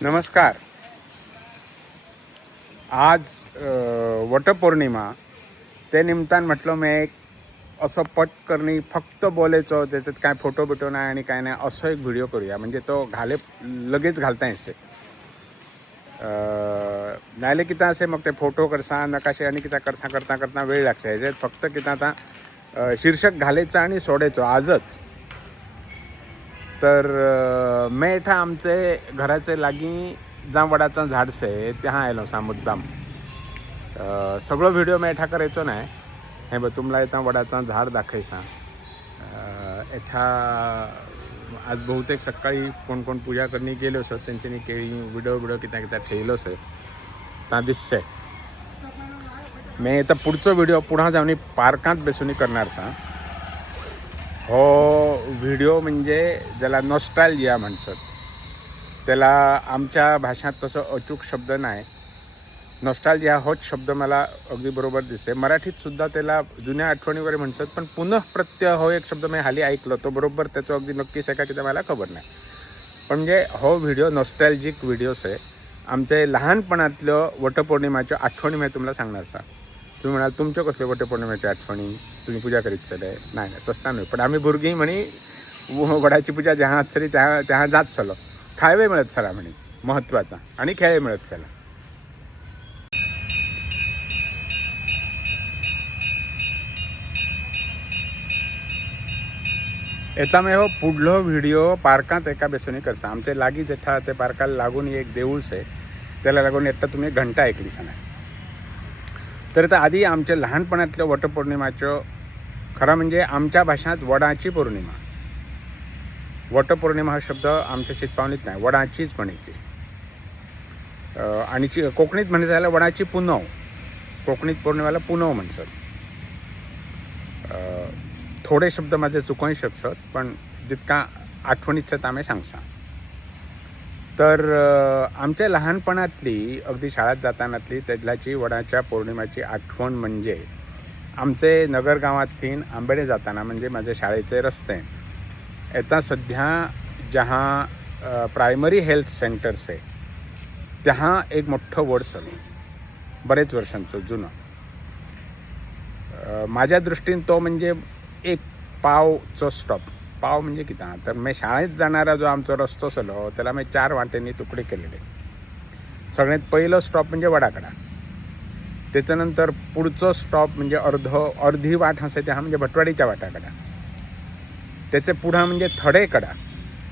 नमस्कार. आज वटपौर्णिमा ते निमतान म्हटलं मी एक असं पट करणी फक्त बोलायचो त्याच्यात काय फोटो बिटो नाही आणि काय नाही असं एक व्हिडिओ करूया म्हणजे तो लगेच घालता येसे नायले किता असे मग ते फोटो करसा नकाशे आणि किता करसा करता वेळ लागसा ह्याच्यात फक्त किता आता शीर्षक घालायचं आणि सोडायचो आजच. तर मी इथं आमचे घराचे लागी जा वडाचं झाड से त्या आयलो सा मुद्दाम. सगळं व्हिडिओ मी इथं करायचो नाही. हे बघ तुम्हाला इथं वडाचं झाड दाखवायचा. आज बहुतेक सकाळी कोण पूजा करणी गेलो असत त्यांच्यानी केळी व्हिडिओ किती ठेवलो असं ता दिसतंय. मी इथं पुढचा व्हिडिओ पुढे जाऊन पार्कात बसून करणार सा. हो व्हिडिओ म्हणजे ज्याला नॉस्टॅल्जिया म्हणतात त्याला आमच्या भाषेत तसं अचूक शब्द नाही. नॉस्टॅल्जिया होच शब्द मला अगदी बरोबर दिसते. मराठीत सुद्धा त्याला जुन्या आठवणी वगैरे म्हणतात, पण पुनःप्रत्यय हो एक शब्द मी हाली ऐकलो तो बरोबर त्याचं अगदी नक्कीच आहे का की मला खबर नाही. पण म्हणजे हो व्हिडिओ नॉस्टॅल्जिक व्हिडिओज आहे. आमचे लहानपणातलं वटपौर्णिमाच्या आठवणी मी तुम्हाला सांगणार सा. तुम्ही म्हणाल तुमच्या कसले वटपौर्णिमेच्या आठवणी तुम्ही पूजा करीत चले नाही तसं नाही. पण आम्ही भुरगी म्हणी वडाची पूजा जहां चली त्या जात चलो खायवे मिळत चला म्हणे महत्त्वाचा आणि खेळे मिळत चला. येता मी हो पुढलो व्हिडिओ पार्कात एका बेसोनी करता. आमचे लागी जेठा ते पार्काला लागून एक देऊळस आहे त्याला लागून एकटा तुम्ही घंटा ऐकली सा नाही. तर आधी आमच्या लहानपणातलं वटपौर्णिमाचं खरं म्हणजे आमच्या भाषेत वडाची पौर्णिमा. वटपौर्णिमा हा शब्द आमच्या चितपावणीत नाही, वडाचीच म्हणायची. आणि कोकणीत म्हणायचं झालं वडाची पुनव. कोकणीत पौर्णिमेला पुनव म्हणतात. थोडे शब्द माझे चुकून शकतात पण जितका आठवणीचं आम्ही सांगसा. तर आमच्या लहानपणातली अगदी शाळेत जातानातली त्यातल्याची वडाच्या पौर्णिमेची आठवण म्हणजे आमचे नगर गावातून आंबेडे जाताना म्हणजे माझे शाळेचे रस्ते आता सध्या जहां प्रायमरी हेल्थ सेंटर्स आहे त्या एक मोठं वड चालू बरेच वर्षांचं जुनं. माझ्या दृष्टीने तो म्हणजे एक पावचं स्टॉप. पाव म्हणजे किती तर मी शाळेत जाणारा जो आमचा रस्तो असलो त्याला मी 4 वाटेंनी तुकडे केलेले. सगळ्यात पहिलं स्टॉप म्हणजे वडाकडा. त्याच्यानंतर पुढचं स्टॉप म्हणजे अर्धी वाट असायची हा म्हणजे भटवाडीच्या वाटाकडा. त्याचे पुढं म्हणजे थडेकडा.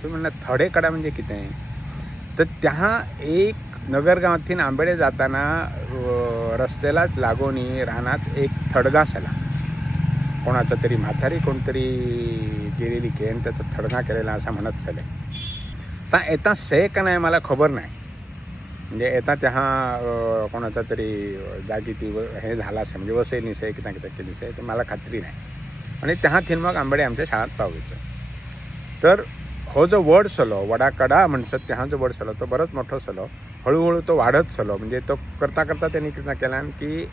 तुम्ही म्हणला थडेकडा म्हणजे किती आहे तर त्या एक नगरगावातून आंबेडे जाताना रस्त्यालाच लागोनी रानात एक थडगा असला. कोणाचा तरी म्हातारी कोणतरी गेलेली की आणि त्याचा थडगा केलेला असं म्हणत चले. तर येता से का नाही मला खबर नाही. म्हणजे येता त्या कोणाचा तरी जागी ती हे झाला असं म्हणजे वसईनी से किती केलीच आहे ते मला खात्री नाही. आणि त्या मग आंबेडे आमच्या शाळेत पाहायचं. तर हो जो वड चलो वडाकडा म्हणतात त्या जो वड चलो तो बरंच मोठं चलो. हळूहळू तो वाढत चलो म्हणजे तो करता त्यांनी किती केला की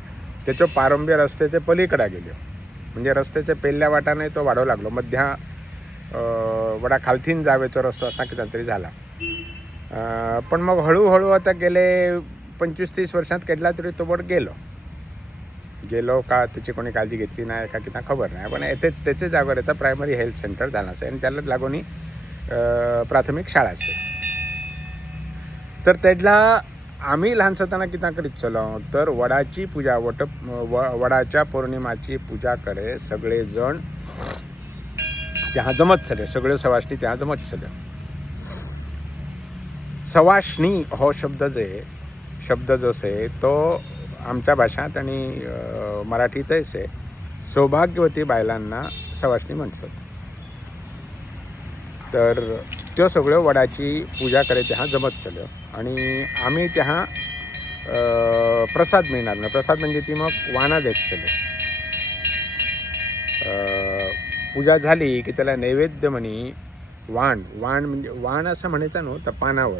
त्याच्या पारंब्य रस्त्याचे पलीकडा गेलो. म्हणजे रस्त्याच्या पहिल्या वाटाने तो वाढवू लागलो. मध्या वडा खालतीन जावेचा रस्तो असा किती तरी झाला. पण मग हळूहळू आता गेले 25-30 वर्षात केडला तरी तो वड गेलो का त्याची कोणी काळजी घेतली नाही का किती खबर नाही. पण येथे त्याच्या जागेवर येतं प्रायमरी हेल्थ सेंटर झालं असेल आणि त्यालाच लागून प्राथमिक शाळा असेल. तर त्यातला आम्ही लहान असताना किती करीत चलो तर वडाची पूजा वडाच्या पौर्णिमाची पूजा करे सगळेजण त्या जमत चले. सगळे सवाष्णी त्या जमत चले. सवाष्णी हो शब्द जो आहे तो आमच्या भाषेत आणि मराठीतच आहे. सौभाग्यवती बायलांना सवाष्णी म्हणतात. तर त्यो सगळं वडाची पूजा करे त्या जमत चलो. आणि आम्ही त्या प्रसाद मिळणार ना. प्रसाद म्हणजे ती मग वाणा देत चले. पूजा झाली की त्याला नैवेद्य म्हणी वाण म्हणजे वाण असं म्हणायचं ना तर पानावर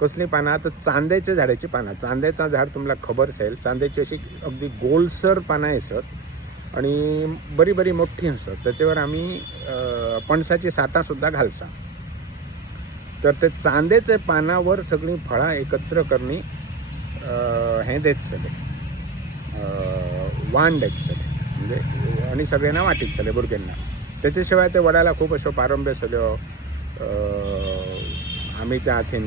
कसली पानं तर चांद्याच्या झाडाची पानं. चांद्याचं झाड तुम्हाला खबर असेल. चांद्याची अशी अगदी गोलसर पानं असतात आणि बरी मोठी असतात. त्याच्यावर आम्ही पणसाची साठासुद्धा घालसा. तर ते चांदेचे पानावर सगळी फळां एकत्र करणी हे देत चले, वाण देत चले म्हणजे, आणि सगळ्यांना वाटीत चले भुरग्यांना. त्याच्या शिवाय ते वडाला खूप अशो पारंब्यो चल्यो, आम्ही त्या हातीन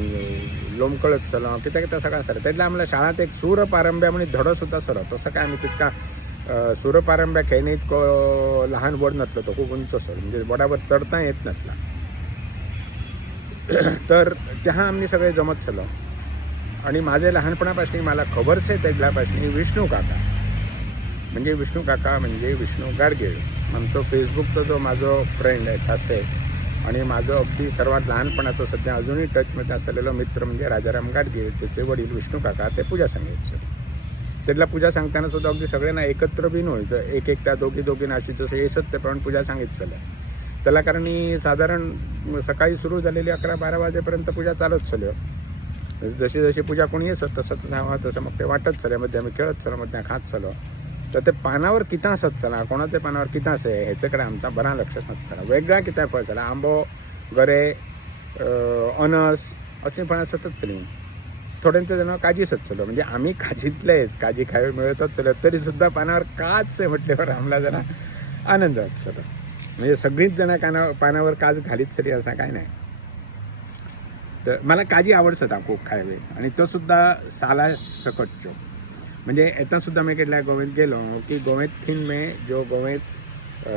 लोंबकळत चलो कित्याक कितें सगळं आसलें. तेन्ना आमच्या शाळांत एक सूर पारंब्या म्हणून धडो सुद्दां सरो. तसं काय आम्ही तितका सूर पारंब्या खेळणे इतको लहान वड नसलो, तो खूप उंच असो म्हणजे वडावर चढता येत नसला. तर त्या आम्ही सगळे जमत चलो. आणि माझे लहानपणापासून मला खबरच आहे तेडल्यापासून विष्णू काका म्हणजे विष्णू गाडगीळ, आमचो फेसबुकचो जो माझो फ्रेंड आहे खासे, आणि माझो अगदी सर्वात लहानपणाचो सध्या अजूनही टचमध्ये असलेलो मित्र म्हणजे राजाराम गाडगीळ, त्याचे वडील विष्णू काका ते पुजा सांगायचे. त्यातला पुजा सांगताना सुद्धा अगदी सगळ्यांना एकत्र बी न्हय, एक एकट्या दोघी अशी जसं येसत ते प्रमाणे पुजा सांगित चले. त्याला कारण साधारण सकाळी सुरू झालेली 11-12 वाजेपर्यंत पुजा चालत चल्यो. जशी जशी पूजा कोणी येसत तसं मग ते वाटत चले, मध्ये आम्ही खेळत चलो, मध्ये खात चलो. तर ते पानावर कितां आसत चला, कोणाच्या पानावर कितां आसे हेचे कडेन आमचा बरा लक्ष नासताना. वेगळ्या कित्या फळ चला, आंबो, गरे, अनस असली फळां सतत चली. थोड्यांचे जण काजी चलो, म्हणजे आम्ही काजीतलेच, काजी खावे मिळतच चलो, तरी सुद्धा पानावर काच म्हटल्यावर आम्हाला जरा आनंद जात चलो. म्हणजे सगळीच जण पानावर काच घालीत चली असं काय नाही. तर मला काजी आवडता खूप खावे, आणि तो सुद्धा साला सकटच्यो. म्हणजे येता सुद्धा मी केटल्या गोव्यात गेलो की गोव्यातून मी जो गोव्यात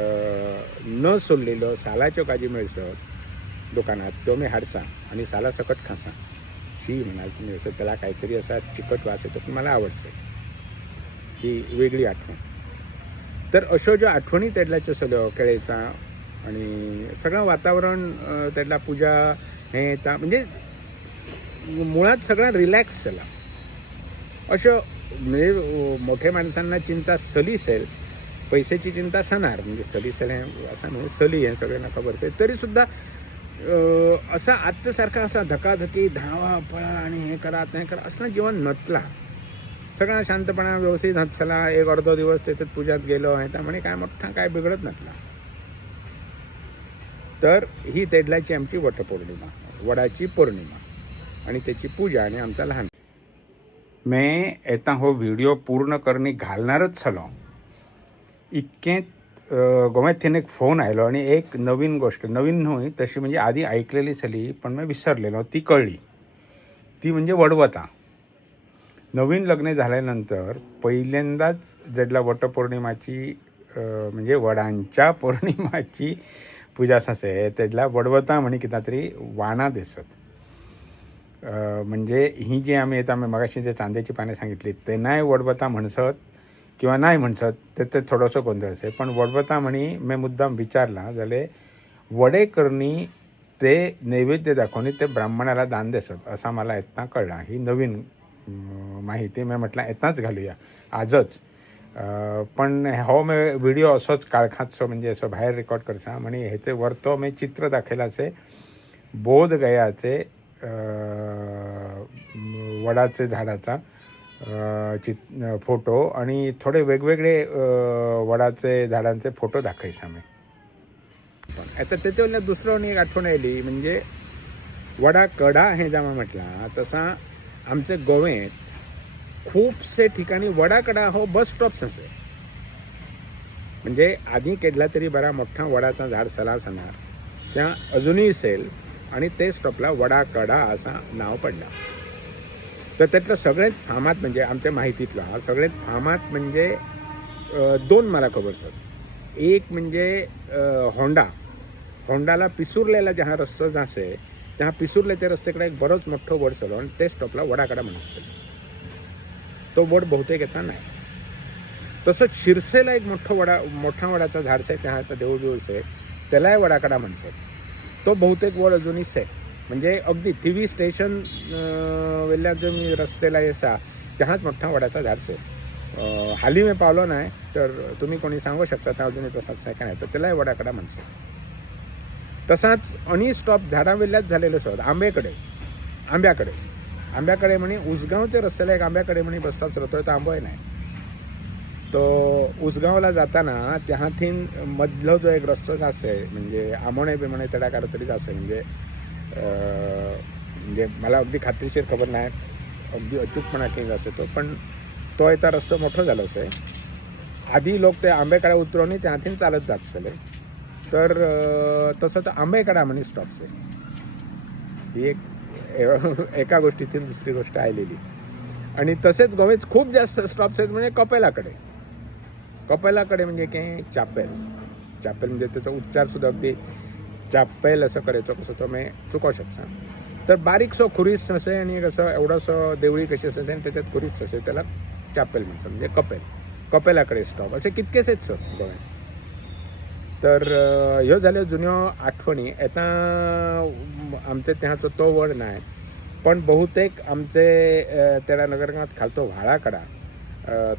न सोडलेलो सालाच्यो काजी मेळसत दुकानात तो मी हाडसा आणि साला सकट खासा. शी म्हणाल तुम्ही असं, त्याला काहीतरी असा चिकट वास येतो, पण मला आवडते ही वेगळी आठवण. तर अशो ज्यो आठवणी तेडल्याच्यो चल्यो केळेचा, आणि सगळं वातावरण तेडला पूजा हे येता म्हणजे मुळात सगळं रिलॅक्स झाला. अशो म्हणजे मोठ्या माणसांना चिंता सली असेल, पैशाची चिंता सणार, म्हणजे सली सेल असं म्हणजे सली हे सगळ्यांना खबर असेल, तरी सुद्धा असा आजच्या सारखा असा धकाधकी धावा पळा आणि हे करा ते करा असं जीवन नसला. सगळा शांतपणा व्यवस्थित चला. एक अर्धो दिवस त्याच्यात पूजात गेलो आहे त्यामुळे काय मोठा काय बिघडत नसला. तर ही तेडल्याची आमची वटपौर्णिमा, वडाची पौर्णिमा, आणि त्याची पूजा आणि आमचा लहान. मैं येता हो व्हिडिओ पूर्ण करणी घालणारच चलो इतकें गोव्यातून एक फोन आयलो, आणि एक नवीन गोष्ट, नवीन न्हय तशी म्हणजे आधी ऐकलेली चली पण मी विसरलेलो, ती कळली. ती म्हणजे वडवता. नवीन लग्न झाल्यानंतर पहिल्यांदाच जेडला वटपौर्णिमाची म्हणजे वडांच्या पौर्णिमाची पूजा असे तेडला वडवता म्हणी कितें तरी वाणा दिसत. म्हणजे ही जी आम्ही येता मगाशी जे चांद्याची पाने सांगितली ते नाही वडवता म्हणसत किंवा नाही म्हणसत ते थोडंसं गोंधळ असे. पण वडवता म्हणी मी मुद्दाम विचारला जाल्यार वडे करणी ते नैवेद्य दाखवणी ते ब्राह्मणाला दान देसत असा मला येतना कळला. ही नवीन माहिती मी म्हटलं येताच घालूया आजच. पण हो मी व्हिडिओ असोच काळखातसो म्हणजे असो बाहेर रेकॉर्ड करता म्हणे ह्याचे वरतो मी चित्र दाखयलाचे बोध गयाचे वडाचे झाडाचा फोटो आणि थोडे वेगवेगळे वडाचे झाडांचे फोटो दाखयसा मी. पण आता त्याच्यावर दुसरं एक आठवण आयली म्हणजे वडा कडा हे जेव्हा म्हटला तसा आमचे गोव्यात खूपसे ठिकाणी वडाकडा हो बस स्टॉप्स असे. म्हणजे आधी केडला तरी बरा मोठा वडाचा झाड चला असणार त्या अजूनही असेल आणि ते स्टॉपला वडाकडा असा नाव पडला. तर त्यातलं सगळ्यात फामात म्हणजे आमच्या माहितीतला सगळ्यात फामात म्हणजे दोन मला खबर सर. एक म्हणजे होंडाला पिसूरलेला जहा रस्तो जासे त्या पिसूरल्याच्या रस्त्याकडे एक बरोच मोठं वड चलो आणि ते स्टॉपला वडाकडा म्हणत. तो वड बहुतेक येता नाही. तसंच शिरसेला एक मोठा वडाचा झाड आहे त्या आता देऊळ बिऊळ आहे त्यालाही वडाकडा म्हणतात. तो बहुतेक वड अजूनही आहे. म्हणजे अगदी TV स्टेशन वेल्ल्या जो मी रस्त्याला येसा त्याहाच मोठा वडाचा झाड आहे. हाली मी पावलो नाही तर तुम्ही कोणी सांगू शकता त्या अजूनही तसाच आहे काय तर त्यालाही वडाकडा म्हणतात. तसाच आणि स्टॉप झाडा वेल्ल्याच झालेलो असत आंब्याकडे म्हणे उसगावच्या रस्त्याला एक आंब्याकडे म्हणे बस स्टॉप चलतोय तर आंबोय नाही. तो उसगावला जाताना त्याहातीन मधलो जो एक रस्तो असे म्हणजे आमोणे बिमोणे तडाकार तरीच असे म्हणजे म्हणजे मला अगदी खात्रीशीर खबर नाही अगदी अचूकपणा केला असे तो, पण तो येता रस्तो मोठो झालो असे. आधी लोक ते आंबेकडा उतरवणी त्यातून चालत जात असले, तर तसं तर आंबेकडा म्हणे स्टॉप्स आहे. ही एका गोष्टीतून दुसरी गोष्ट आलेली. आणि तसेच गोवेच खूप जास्त स्टॉप्स आहेत म्हणजे कपेलाकडे. कपेलाकडे म्हणजे काय चापेल म्हणजे त्याचा उच्चार सुद्धा अगदी चापेल असं करायचं कसं तो मी चुकवू शकता. तर बारीकसो खुरीस असे आणि कसं एवढंसं देवळी कशी असे आणि त्याच्यात खुरीस असे त्याला चापेल म्हणतात म्हणजे कपेलाकडे स्टॉप असे कितकेच आहेत सर गोव्यात. तर ह्यो जाल्यो जुन्यो आठवणी. आता आमचे त्याचो तो वड नाही, पण बहुतेक आमचे तेरा नगरगावात खालतो व्हाळाकडा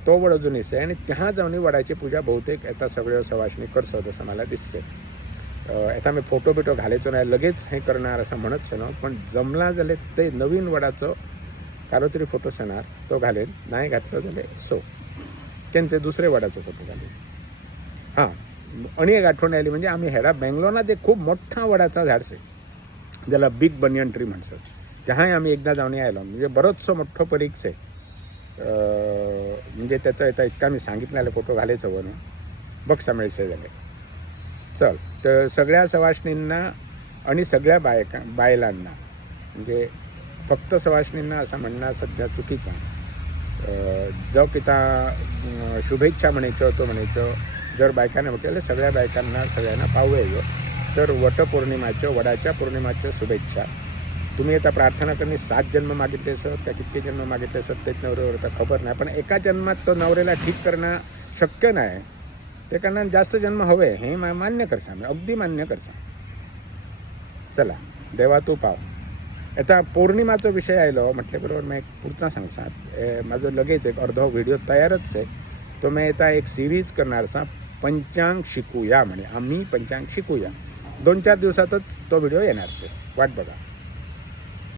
तो वड अजून आहे आणि त्या जाऊन वडाची पूजा बहुतेक आता सगळ्यो सवाशणी करसत असं मला दिसते. आता मी फोटो बिटो घालायचो नाही, लगेच हे करणार असं म्हणत ना, पण जमला जाल्यार ते नवीन वडाचो कारो तरी फोटो येणार तो घालेन, नाही घातलो जाल्यार सो त्यांचे दुसरे वडाचो फोटो घालेन. हां, आणि एक आठवण आली म्हणजे आम्ही हेडा बेंगलोरात एक खूप मोठा वडाचा झाड आहे ज्याला बिग बनियन ट्री म्हणतात. त्याहाय आम्ही एकदा जाऊन आयलो म्हणजे बरोचसो मोठो परीक्ष आहे. म्हणजे त्याचा येता इतका मी सांगितलेला फोटो घालायचो म्हणून बघसा मिळसे झाले. चल, तर सगळ्या सवाशणींना आणि सगळ्या बायलांना म्हणजे फक्त सवाशणींना असं म्हणणं सध्या चुकीचा. जो पिता शुभेच्छा म्हणायचो तो म्हणायचो जर बायकांना म्हटलं सगळ्या बायकांना सगळ्यांना पाहू येतो. तर वडाच्या पौर्णिमाच्या शुभेच्छा. तुम्ही आता प्रार्थना करणे 7 जन्म मागितले असत का किती जन्म मागितले असत तेच नवऱ्यावर तर खबर नाही, पण एका जन्मात तो नवऱ्याला ठीक करणं शक्य नाही. ते कारण जास्त जन्म हवे हे मान्य करसा, मी अगदी मान्य करसा. चला देवा तू पाव. आता पौर्णिमाचा विषय आयलो म्हटल्याबरोबर मी एक पुढचा सांगसा. माझं लगेच एक अर्धो व्हिडिओ तयारच आहे. तो मी आता एक सिरीज करणार असा पंचांग शिकूया म्हणे. आम्ही पंचांग शिकूया 2-4 दिवसातच तो व्हिडिओ येणार आहे. वाट बघा.